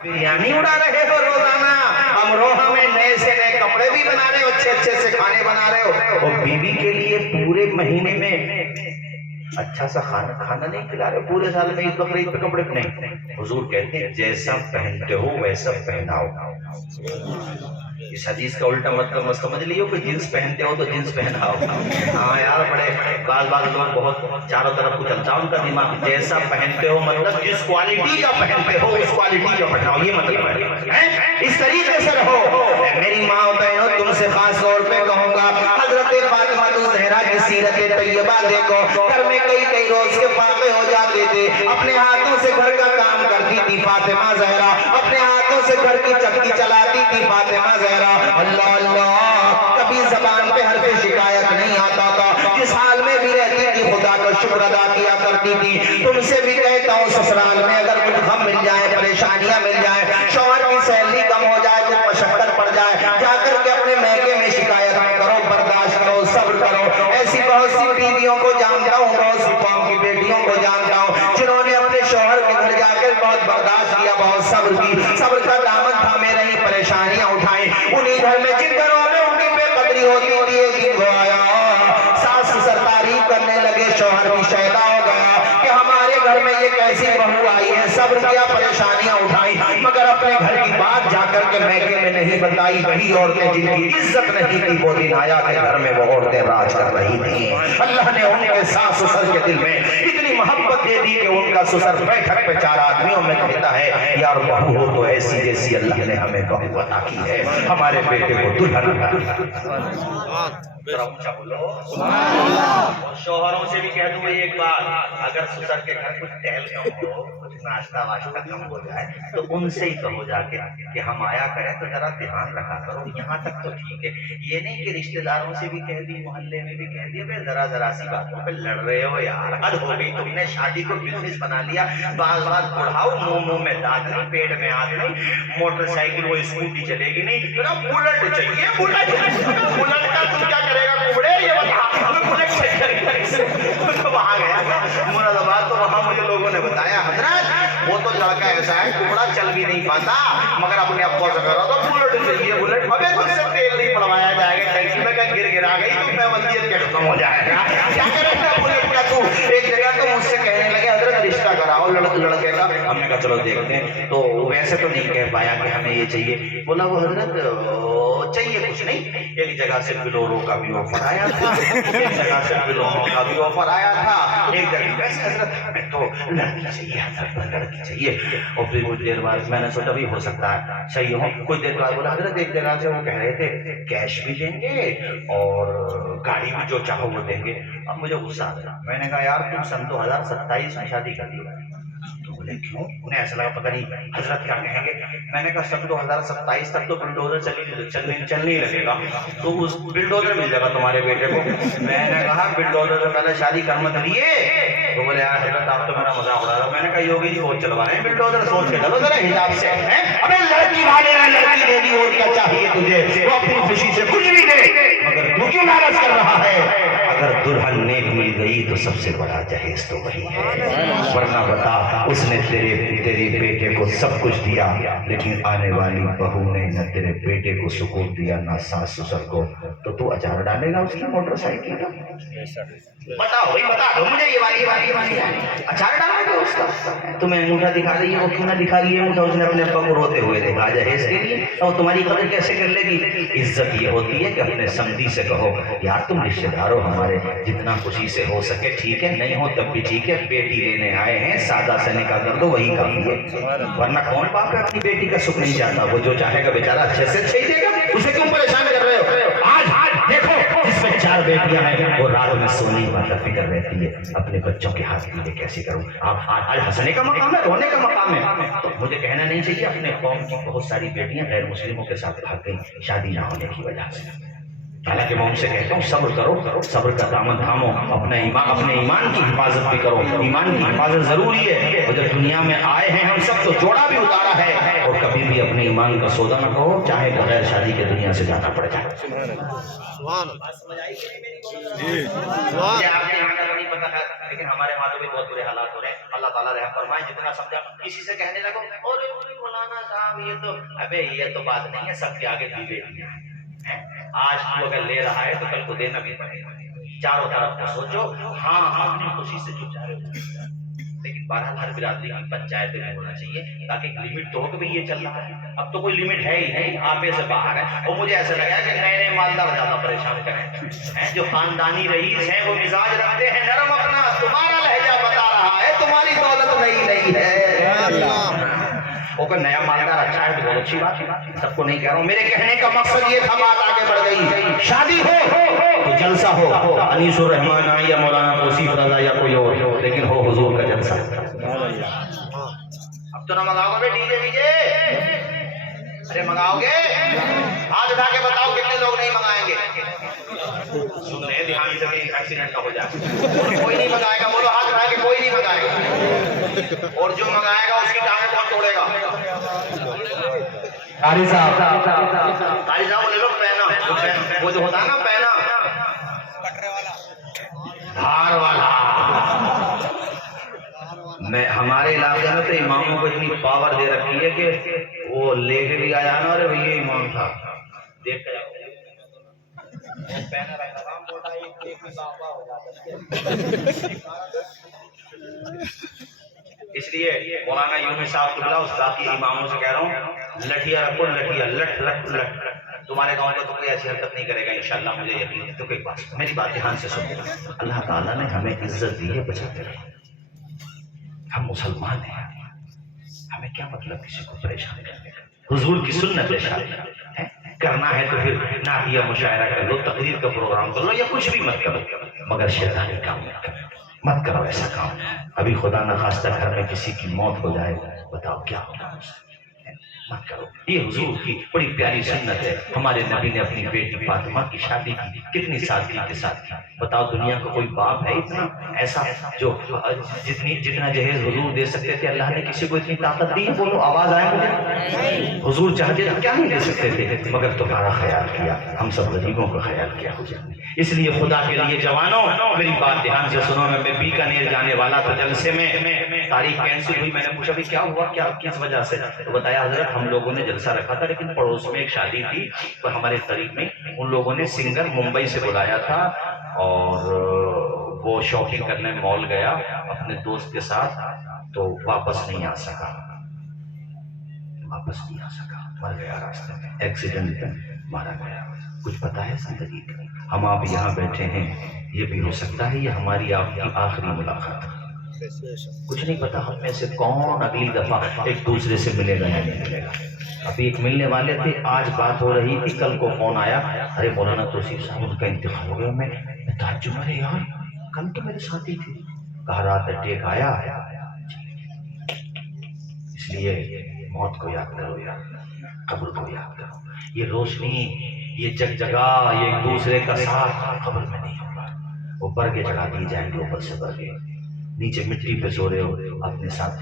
बिरयानी उड़ा रहे हो रोजाना, अमरोहा में नए से नए कपड़े भी बना रहे हो, अच्छे अच्छे से खाने बना रहे हो, और बीवी के लिए पूरे महीने में अच्छा सा खाना नहीं खिला रहे, पूरे साल में ईद बकरीद पे कपड़े नहीं। हुजूर कहते हैं जैसा पहनते हो वैसा पहनाओ। इस हदीस का उल्टा मतलब मत समझ लियो कि जींस पहनते हो तो जींस पहनाओ। हाँ यार, बड़े बाल लोग बहुत चारों तरफ को चलता है उनका दिमाग। जैसा पहनते हो मतलब जिस क्वालिटी का पहनते हो उस क्वालिटी का पहनाओ, ये मतलब है। इस तरीके से रहो। मेरी माँ बहनों, तुमसे खास तौर पे कहूंगा, हजरत फातिमा ज़हरा की सीरत तैयबा देखो। घर में कई रोज के फाके हो जाते थे, अपने हाथों से घर का काम करती थी फातिमा ज़हरा, अपने हाथों से घर की चक्की चलाती थी फातिमा ज़हरा। अल्लाह अल्लाह, कभी जबान पे हर पे शिकायत नहीं आता था, जिस हाल में भी रहती थी खुदा का शुक्र अदा किया करती थी। तुमसे भी कहता हूँ, ससुराल में अगर कुछ गम मिल जाए, परेशानियां मिल जाए, शौहर की सैलरी कम हो जाए, कुछ मशक्कत पड़ जाए, जाकर के अपने मैके में शिकायत न करो, बर्दाश्त करो, सब्र करो। ऐसी बहुत सी बीवियों को जानता हूँ, बहुत सी कौम की बेटियों को जानता हूँ, जिन्होंने अपने शौहर के घर जाकर बहुत बर्दाश्त किया, बहुत सब्र की, सब्र का दामन थामे रही, परेशानियां उठाई। उन्हीं घर में जिन घरों में उनकी बेकदरी होती थी, एक दिन वो आया, सास ससुर तारीफ करने लगे, शौहर भी शैदा हो गया कि हमारे घर में ये कैसी बहू आई है। सब्र किया, परेशानियां उठाई, मगर अपने घर की बात जाकर के मैके में नहीं बताई। वही औरतें जिनकी इज्जत नहीं थी, वो दिन आया कि घर में वो औरतें राज कर रही थी। अल्लाह ने उनके सास ससुर के दिल में इतनी मोहब्बत दे दी कि उनका ससुर बैठक पे चार आदमियों में कहता है, यार बहू हो तो ऐसी जैसी अल्लाह ने हमें बहू अता की है, हमारे बेटे को दुल्हन बोलो। और शौहरों से भी कह दूं एक बात, अगर ससुर के घर कुछ टहल कम हो, कुछ नाश्ता वाश्ता कम हो जाए, तो उनसे ही कहो जाके कि हम आया करें तो जरा ध्यान रखा करो। यहाँ तक तो ठीक है, ये नहीं कि रिश्तेदारों से भी कह दी, मोहल्ले में भी कह दिया, भाई जरा सी बातों पे लड़ रहे हो यार, हद हो गई। तुमने शादी को बिजनेस बना लिया, बात बढ़ाओ, मुंह में दांत नहीं, पेट में आग नहीं, मोटरसाइकिल वो स्कूटी चलेगी नहीं, बुलेट चाहिए, बुलेट का तुम क्या करेगा कुबड़े, ये बता। तो वहां गया मुरादाबाद, तो वहां मुझे लोगों ने बताया, हजरत वो तो लड़का ऐसा है, कुबड़ा चल भी नहीं पाता, मगर अपने अब्बा से कह रहा था बुलेट चाहिए, बुलेट। अबे तुझसे तेल नहीं पड़वाया जाएगा, टैंकी में कहीं गिरा गई तो पैबंदियत क्या खत्म हो जाएगा, क्या करेगा बुलेट का तू। एक जगह तो मुझसे कहने लगे, हजरत रिश्ता कराओ लड़के का। हमने कहा चलो देखते हैं। तो वैसे तो नहीं कह पाया कि हमें ये चाहिए। बोला वो हजरत चाहिए कुछ नहीं, एक जगह से बिलोरो का भी ऑफर आया था, एक जगह से बिलोरो का भी ऑफर आया था, एक जगह वैसे हजरत हमें तो लड़की चाहिए, हजरत लड़की चाहिए। और फिर कुछ देर बाद मैंने सोचा भी हो सकता है सही हो। कुछ देर बाद बोला हजरत एक जगह से वो कह रहे थे कैश भी देंगे और गाड़ी भी जो चाहो वो देंगे। अब मुझे गुस्सा आ गया, मैंने कहा यार तुम सन 2027 में शादी कर दी। तो बोले क्यों? उन्हें ऐसा लगा पता नहीं हजरत क्या कहेंगे। मैंने कहा सन 2027 तक तो बुलडोजर चलने ही लगेगा, तो उस बुलडोजर मिल जाएगा तुम्हारे बेटे को। मैंने कहा बुलडोजर से पहले शादी कर मत लिए। तो बोले यार हजरत आप तो मेरा मजाक उड़ा रहे हो। मैंने कहा योगी जी बहुत चलवा रहे हैं, बुलडोजर सोच के चलो जरा हिसाब से। अबे लड़की वाले ने लड़की दे दी, और क्या चाहिए तुझे? वो अपनी खुशी से कुछ भी दे, मगर तू क्यों लालच कर रहा है? अगर दुल्हन नेक मिल गई तो सबसे बड़ा जहेज तो वही है, वरना बता उसने तेरे बेटे को सब कुछ दिया, लेकिन आने वाली बहू ने न तेरे बेटे को सुकून दिया ना सास ससुर को, तो तू अचार डालेगा उसकी मोटरसाइकिल का? बताओ भाई, बता दो मुझे ये वाली अचार डालोगे उसका? तुम्हें अंगूठा दिखा रही है, वो क्यों ना दिखा रही है अंगूठा? उसने अपने अब्बा को रोते हुए देखा जहेज के लिए, और तुम्हारी कदर कैसे कर लेगी? इज्जत ये होती है कि अपने समधी से कहो यार तुम रिश्तेदार हो हमारे, जितना खुशी से हो सके ठीक है, नहीं हो तब भी ठीक है, बेटी लेने आए हैं, सादा से निकाह कर दो वही काफी है। वरना कौन बाप है अपनी बेटी का सुख नहीं चाहता? वो जो चाहेगा बेचारा अच्छे से अच्छे ही देगा, उसे क्यों परेशान कर रहे हो? आज देखो जिसमें 4 बेटियां हैं वो रात में सोने की बात फिक्र रहती है, अपने बच्चों के हाथ पीले कैसे करूं। आज हंसने का मकाम है, रोने का मकाम है? तो मुझे कहना नहीं चाहिए अपने कौम की बहुत सारी बेटियां गैर मुस्लिमों के साथ भाग गई शादी ना होने की वजह से। हालांकि मैं उनसे कहता हूँ सब्र करो, सब्र का दामन थामो, अपने ईमान की हिफाजत भी करो। ईमान की हिफाजत जरूरी है, और जब दुनिया में आए हैं हम सब तो जोड़ा भी उतारा है, और कभी भी अपने ईमान का सौदा न करो, चाहे बगैर शादी के दुनिया से जाना पड़ जाए। आपके यहाँ का नहीं पता है لیکن ہمارے وہاں تو بھی بہت برے حالات ہو رہے ہیں. اللہ تعالیٰ رحم فرمائے. جتنا سمجھا کسی سے کہنے لگو اور مولانا صاحب یہ تو ابے یہ تو بات نہیں ہے, سب کے آگے دیوے ہیں. آج تو اگر لے رہا ہے تو کل کو دینا بھی پڑے گا. چاروں طرف کو سوچو. ہاں اپنی خوشی سے جو چاہے ہو, لیکن بہرحال ہر برادری کی پنچایت میں ہونا چاہیے تاکہ ایک لمٹ تو ہو کہ بھئی یہ چل رہا ہے. اب تو کوئی لمٹ ہے ہی نہیں, آپے سے باہر ہے. اور مجھے ایسا لگا کہ نئے نئے مالدار زیادہ پریشان کریں. جو خاندانی رئیس ہیں وہ مزاج رکھتے ہیں نرم اپنا, تمہارا لہجہ بتا رہا ہے تمہاری دولت نہیں ہے. وہ کوئی نیا مالدار اچھا ہے تو بہت اچھی بات ہے, سب کو نہیں کہہ رہا ہوں. میرے کہنے کا مقصد یہ تھا, بات آگے بڑھ گئی. شادی ہو تو جلسہ ہو, انیس الرحمان آئی یا مولانا توصیف رضا یا کوئی اور, لیکن ہو حضور کا جلسہ. اب تو نہ منگاؤ گے ڈی جے وی جے, ارے منگاؤ گے؟ ہاتھ اٹھا کے بتاؤ کتنے لوگ نہیں منگائیں گے. سن رہے دھیان سے کہیں ایکسیڈنٹ نہ ہو جائے. کوئی نہیں منگائے گا, بولو ہاتھ اٹھا کے کوئی نہیں منگائے گا. اور جو منگائے گا اس کی ٹانگیں کون توڑے گا؟ قاری صاحب بولے لو پینا, وہ جو ہوتا ہے نا پینا دھار والا. میں ہمارے علاقے میں تو اماموں کو اتنی پاور دے رکھی ہے کہ وہ لے کے بھی آیا نا, ارے یہ امام تھا دیکھ کے اس لیے مولانا یونس صاحب قبلہ استاد کی اماموں سے کہہ رہا ہوں, لٹھیا رکھو, لٹھیا لٹ لٹ لٹ. تمہارے گاؤں میں تو کوئی ایسی حرکت نہیں کرے گا انشاءاللہ, مجھے یقین ہے. تو کوئی بات, میری بات دھیان سے سنو. اللہ تعالیٰ نے ہمیں عزت دی ہے, بچاتے رہے. ہم مسلمان ہیں, ہمیں کیا مطلب کسی کو پریشان کرنے کا. حضور کی سنت ہے, شادی کرنا ہے تو پھر نعتیہ مشاعرہ کر لو, تقریر کا پروگرام کر لو, یا کچھ بھی مت کرو, مگر شیطانی کام مت کرو ایسا کام. ابھی خدا نخواستہ گھر میں کسی کی موت ہو جائے, بتاؤ کیا ہوگا, مت کرو. یہ حضور کی بڑی پیاری سنت ہے. ہمارے نبی نے اپنی بیٹی فاطمہ کی شادی کی کتنی سادگی کے ساتھ کی. بتاؤ دنیا کا کوئی باپ ہے اتنا ایسا جو جتنا جہیز حضور دے سکتے تھے, اللہ نے کسی کو اتنی طاقت دی؟ بولو آواز آئے مجھے. حضور چاہتے کیا نہیں دے سکتے تھے, مگر تمہارا خیال کیا, ہم سب غریبوں کا خیال کیا حضور. اس لیے خدا کے لیے جوانوں میری بات دھیان سے سنو. میں بیکانیر جانے والا تھا جلسے میں, تاریخ کینسل ہوئی. میں نے پوچھا بھی کیا ہوا, کیا کس وجہ سے؟ تو بتایا حضرت ہم لوگوں نے جلسہ رکھا تھا لیکن پڑوس میں ایک شادی تھی, تو ہمارے قریب میں ان لوگوں نے سنگر ممبئی سے بلایا تھا, اور وہ شاپنگ کرنے مال گیا اپنے دوست کے ساتھ, تو واپس نہیں آ سکا, مر گیا راستے میں, ایکسیڈنٹ میں مارا گیا. کچھ پتا ہے زندگی کا؟ ہم آپ یہاں بیٹھے ہیں, یہ بھی ہو سکتا ہے یہ ہماری آپ کی آخری ملاقات ہے. کچھ نہیں پتا ہم میں سے کون اگلی دفعہ ایک دوسرے سے ملے گا یا نہیں ملے گا. ابھی ایک ملنے والے تھے, آج بات ہو رہی تھی, کل کو فون آیا, ارے مولانا توصیف صاحب ان کا انتقال ہو گیا. میں تعجب, ارے یار کل تو میرے ساتھی تھی. کہا رات اٹیک آیا. اس لیے موت کو یاد کرو یار, قبر کو یاد کرو. یہ روشنی, یہ جگجگا, یہ ایک دوسرے کا ساتھ قبر میں نہیں ہوگا. وہ برگے چڑھا دی جائیں گے, اوپر سے برگے, نیچے مٹی پہ سو رہے ہو اپنے ساتھ